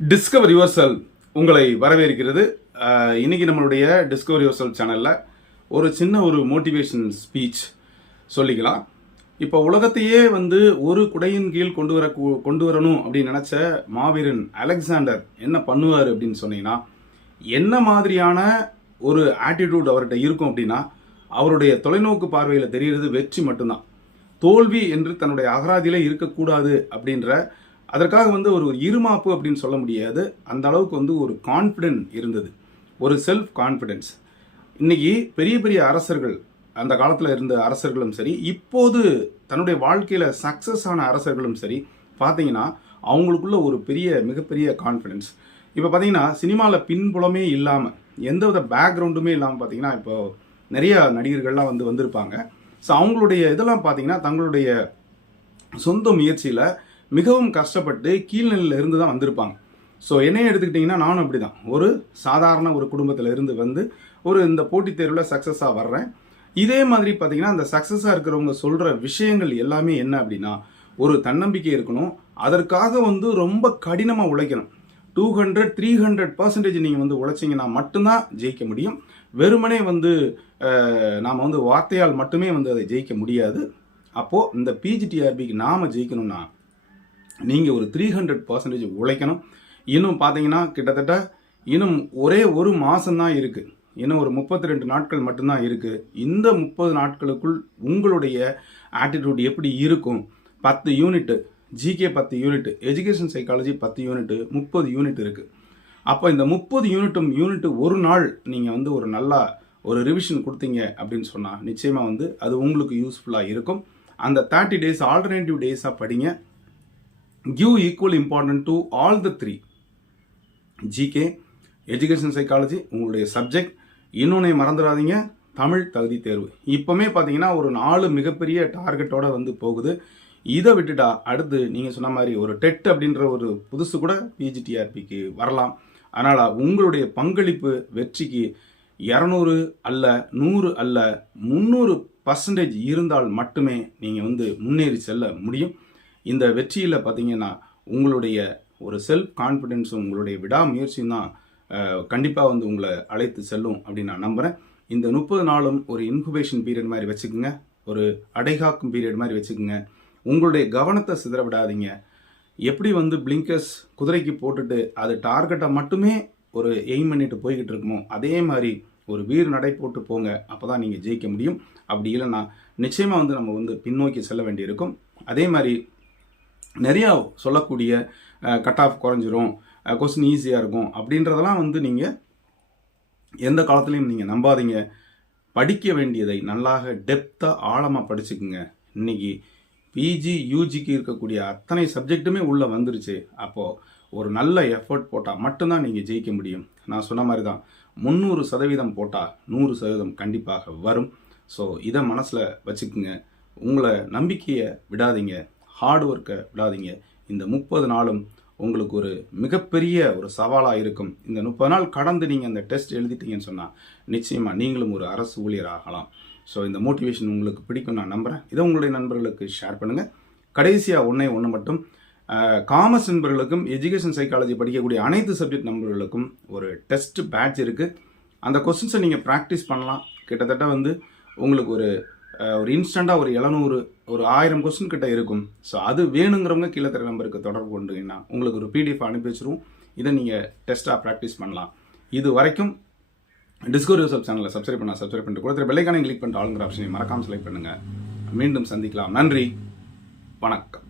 Discover your உங்களை வரவேற்கிறது. இன்றைக்கி இன்னைக்கு நம்மளுடைய டிஸ்கவர் யுவர் சேனலில் ஒரு சின்ன ஒரு மோட்டிவேஷன் ஸ்பீச் சொல்லிக்கலாம். இப்போ உலகத்தையே வந்து ஒரு குடையின் கீழ் கொண்டு வர கொண்டு வரணும் அப்படின்னு நினச்ச மாவீரன் அலெக்சாண்டர் என்ன பண்ணுவார் அப்படின்னு சொன்னீங்கன்னா என்ன மாதிரியான ஒரு ஆட்டிடியூட் அவர்கிட்ட இருக்கும் அப்படின்னா அவருடைய தொலைநோக்கு பார்வையில் தெரிகிறது வெற்றி மட்டும்தான். தோல்வி என்று தன்னுடைய அகராதியில் இருக்கக்கூடாது அப்படின்ற அதற்காக வந்து ஒரு இருமாப்பு அப்படின்னு சொல்ல முடியாது. அந்த அளவுக்கு வந்து ஒரு கான்ஃபிடென்ட் இருந்தது. ஒரு செல்ஃப் கான்ஃபிடென்ஸ் இன்னைக்கு பெரிய பெரிய அரசர்கள் அந்த காலத்தில் இருந்த அரசர்களும் சரி இப்போது தன்னுடைய வாழ்க்கையில் சக்ஸஸ் ஆன அரசர்களும் சரி பார்த்தீங்கன்னா அவங்களுக்குள்ள ஒரு பெரிய மிகப்பெரிய கான்ஃபிடென்ஸ் இப்போ பார்த்தீங்கன்னா சினிமாவில் பின்புலமே இல்லாமல் எந்த வித பேக்ரவுண்டுமே இல்லாமல் பார்த்தீங்கன்னா இப்போ நிறைய நடிகர்கள்லாம் வந்து வந்திருப்பாங்க. ஸோ அவங்களுடைய இதெல்லாம் பார்த்தீங்கன்னா தங்களுடைய சொந்த முயற்சியில் மிகவும் கஷ்டப்பட்டு கீழ்நிலையில் இருந்து தான் வந்திருப்பாங்க. ஸோ என்னைய எடுத்துக்கிட்டிங்கன்னா நானும் அப்படி தான் ஒரு சாதாரண ஒரு குடும்பத்தில் இருந்து வந்து ஒரு இந்த போட்டித் தேர்வில் சக்ஸஸாக வர்றேன். இதே மாதிரி பார்த்தீங்கன்னா அந்த சக்ஸஸாக இருக்கிறவங்க சொல்கிற விஷயங்கள் எல்லாமே என்ன அப்படின்னா ஒரு தன்னம்பிக்கை இருக்கணும். அதற்காக வந்து ரொம்ப கடினமாக உழைக்கணும். Two hundred three hundred percentage நீங்கள் வந்து உழைச்சிங்கன்னா மட்டும்தான் ஜெயிக்க முடியும். வெறுமனே வந்து நாம் வந்து வார்த்தையால் மட்டுமே வந்து அதை ஜெயிக்க முடியாது. அப்போது இந்த பிஜிடிஆர்பிக்கு நாம் ஜெயிக்கணும்னா நீங்கள் ஒரு த்ரீ ஹண்ட்ரட் பர்சன்டேஜ் உழைக்கணும். இன்னும் பார்த்தீங்கன்னா கிட்டத்தட்ட இன்னும் ஒரே ஒரு மாதம்தான் இருக்குது இன்னும் ஒரு முப்பத்தி ரெண்டு நாட்கள் மட்டும்தான் இருக்குது இந்த முப்பது நாட்களுக்குள் உங்களுடைய ஆட்டிடியூட் எப்படி இருக்கும்? பத்து யூனிட்டு ஜிகே பத்து யூனிட் எஜுகேஷன் சைக்காலஜி பத்து யூனிட்டு முப்பது யூனிட் இருக்குது அப்போ இந்த முப்பது யூனிட்டும் யூனிட்டு ஒரு நாள் நீங்கள் வந்து ஒரு நல்லா ஒரு ரிவிஷன் கொடுத்தீங்க அப்படின்னு சொன்னால் நிச்சயமாக வந்து அது உங்களுக்கு யூஸ்ஃபுல்லாக இருக்கும். அந்த தேர்ட்டி டேஸ் ஆல்டர்னேட்டிவ் டேஸாக படிங்க. Give equal important to all the three GK education psychology உங்களுடைய சப்ஜெக்ட் இன்னொன்னே மறந்துடாதீங்க. தமிழ் தகுதி தேர்வு. இப்போமே பார்த்தீங்கன்னா ஒரு நாலு மிகப்பெரிய டார்கெட்டோட வந்து போகுது. இதை விட்டுட்டா அடுத்து நீங்கள் சொன்ன மாதிரி ஒரு டெட் அப்படின்ற ஒரு புதுசு கூட பிஜிடிஆர்பிக்கு வரலாம். அதனால் உங்களுடைய பங்களிப்பு வெற்றிக்கு இரநூறு அல்ல நூறு அல்ல முந்நூறு பர்சன்டேஜ் இருந்தால் மட்டுமே நீங்கள் வந்து முன்னேறி செல்ல முடியும். இந்த வெற்றியில் பார்த்தீங்கன்னா உங்களுடைய ஒரு செல்ஃப் கான்ஃபிடென்ஸும் உங்களுடைய விடாமுயற்சியும் தான் கண்டிப்பாக வந்து உங்களை அழைத்து செல்லும் அப்படின்னு நான் நம்புகிறேன் இந்த முப்பது நாளும் ஒரு இன்குபேஷன் பீரியட் மாதிரி வச்சுக்கோங்க. ஒரு அடைகாக்கும் பீரியட் மாதிரி வச்சுக்கோங்க. உங்களுடைய கவனத்தை சிதற விடாதீங்க எப்படி வந்து பிளிங்கர்ஸ் குதிரைக்கு போட்டுட்டு அது டார்கெட்டை மட்டுமே ஒரு எய்ம் பண்ணிட்டு போய்கிட்டு இருக்குமோ அதே மாதிரி ஒரு வீர் நடை போட்டு போங்க. அப்போ தான் நீங்கள் ஜெயிக்க முடியும். அப்படி இல்லைன்னா நிச்சயமாக வந்து நம்ம வந்து பின்னோக்கி செல்ல வேண்டியிருக்கும். அதே மாதிரி நிறையா சொல்லக்கூடிய கட் ஆஃப் குறைஞ்சிரும் கொஸ்டின் ஈஸியாக இருக்கும். அப்படின்றதெல்லாம் வந்து நீங்கள் எந்த காலத்துலையும் நீங்கள் நம்பாதீங்க. படிக்க வேண்டியதை நல்லாக டெப்த்தாக ஆழமாக படிச்சுக்குங்க. இன்னைக்கு பிஜி யூஜிக்கு இருக்கக்கூடிய அத்தனை சப்ஜெக்ட்டுமே உள்ளே வந்துருச்சு. அப்போது ஒரு நல்ல எஃபர்ட் போட்டால் மட்டும்தான் நீங்கள் ஜெயிக்க முடியும். நான் சொன்ன மாதிரி தான் முந்நூறு சதவீதம் போட்டால் நூறு சதவீதம் கண்டிப்பாக வரும். ஸோ இதை மனசில் வச்சுக்குங்க. உங்களை நம்பிக்கையை விடாதீங்க. ஹார்ட் ஒர்க்கை விடாதீங்க. இந்த முப்பது நாளும் உங்களுக்கு ஒரு மிகப்பெரிய ஒரு சவாலாக இருக்கும். இந்த முப்பது நாள் கடந்து நீங்கள் அந்த டெஸ்ட் எழுதிட்டீங்கன்னு சொன்னால் நிச்சயமாக நீங்களும் ஒரு அரசு ஊழியர் ஆகலாம் ஸோ இந்த மோட்டிவேஷன் உங்களுக்கு பிடிக்கும் நான் நம்புகிறேன் இதை உங்களுடைய நண்பர்களுக்கு ஷேர் பண்ணுங்கள் கடைசியாக ஒன்றே ஒன்று மட்டும். காமர்ஸ் நண்பர்களுக்கும் எஜுகேஷன் சைக்காலஜி படிக்கக்கூடிய அனைத்து சப்ஜெக்ட் நண்பர்களுக்கும் ஒரு டெஸ்ட் பேட்ச் இருக்குது அந்த கொஸ்டின்ஸை நீங்கள் ப்ராக்டிஸ் பண்ணலாம். கிட்டத்தட்ட வந்து உங்களுக்கு ஒரு ஒரு இன்ஸ்டண்ட்டாக ஒரு எழுநூறு ஒரு ஆயிரம் கொஸ்டின் கிட்ட இருக்கும். ஸோ அது வேணுங்கிறவங்க கீழே தர நம்பருக்கு தொடர்பு கொண்டுங்கன்னா உங்களுக்கு ஒரு பிடிஎஃப் அனுப்பி வச்சிருவோம். இதை நீங்கள் டெஸ்ட்டாக ப்ராக்டிஸ் பண்ணலாம். இது வரைக்கும் டிஸ்கவரி யூசப் சேனலை சப்ஸ்கிரைப் பண்ண சப்ஸ்கிரைப் பண்ணிட்டு கொடுத்துரு பெல்லைக்கான கிளிக் பண்ணிட்டு ஆளுங்கிற ஆப்ஷனை மறக்காமல் செலக்ட் பண்ணுங்கள் மீண்டும் சந்திக்கலாம். நன்றி. வணக்கம்.